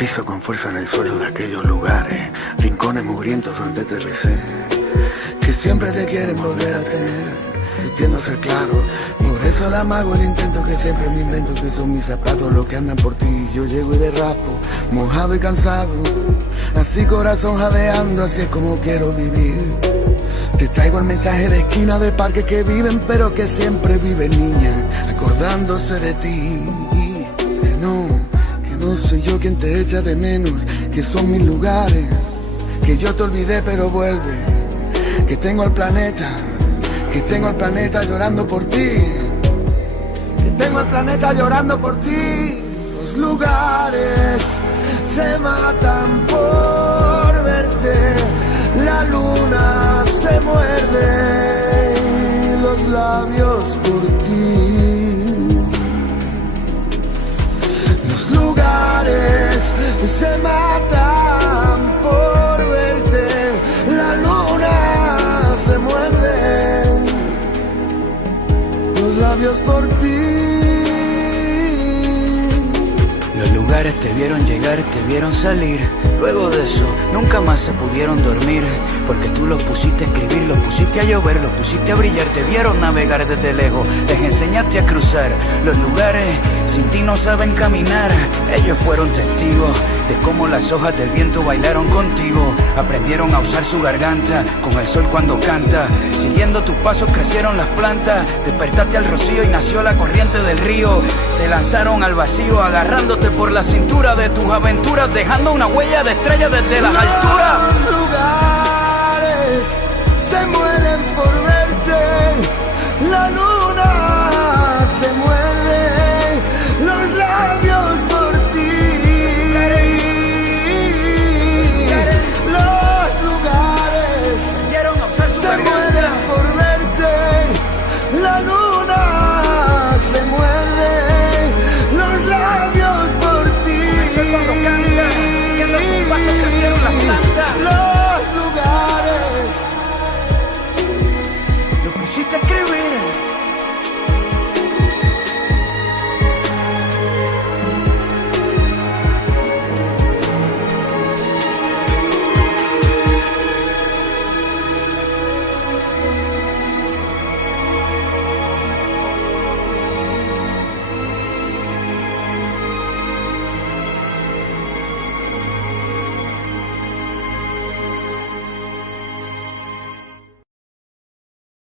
Piso con fuerza en el suelo de aquellos lugares, rincones mugrientos donde te besé, que siempre te quieren volver a tener. Entiendo ser claro, por eso la amago el intento que siempre me invento, que son mis zapatos los que andan por ti. Yo llego y derrapo, mojado y cansado, así corazón jadeando, así es como quiero vivir. Te traigo el mensaje de esquina de parque que viven, pero que siempre viven niña, acordándose de ti. Que no soy yo quien te echa de menos, que son mis lugares, que yo te olvidé pero vuelve, que tengo el planeta llorando por ti, que tengo el planeta llorando por ti. Los lugares se matan por verte, la luna se muerde los labios por ti. Los lugares se matan por verte, la luna se muerde los labios por ti. Los lugares te vieron llegar, te vieron salir. Luego de eso, nunca más se pudieron dormir, porque tú los pusiste a escribir, los pusiste a llover, los pusiste a brillar. Te vieron navegar desde lejos, les enseñaste a cruzar. Los lugares sin ti no saben caminar. Ellos fueron testigos de cómo las hojas del viento bailaron contigo. Aprendieron a usar su garganta con el sol cuando canta. Siguiendo tus pasos crecieron las plantas. Despertaste al rocío y nació la corriente del río. Se lanzaron al vacío agarrándote por la cintura de tus aventuras, dejando una huella de estrella desde las alturas. Los lugares se mueren por verte, la luna se muerde los labios por ti. Los lugares se mueren por verte, la luna se muerde los labios por ti.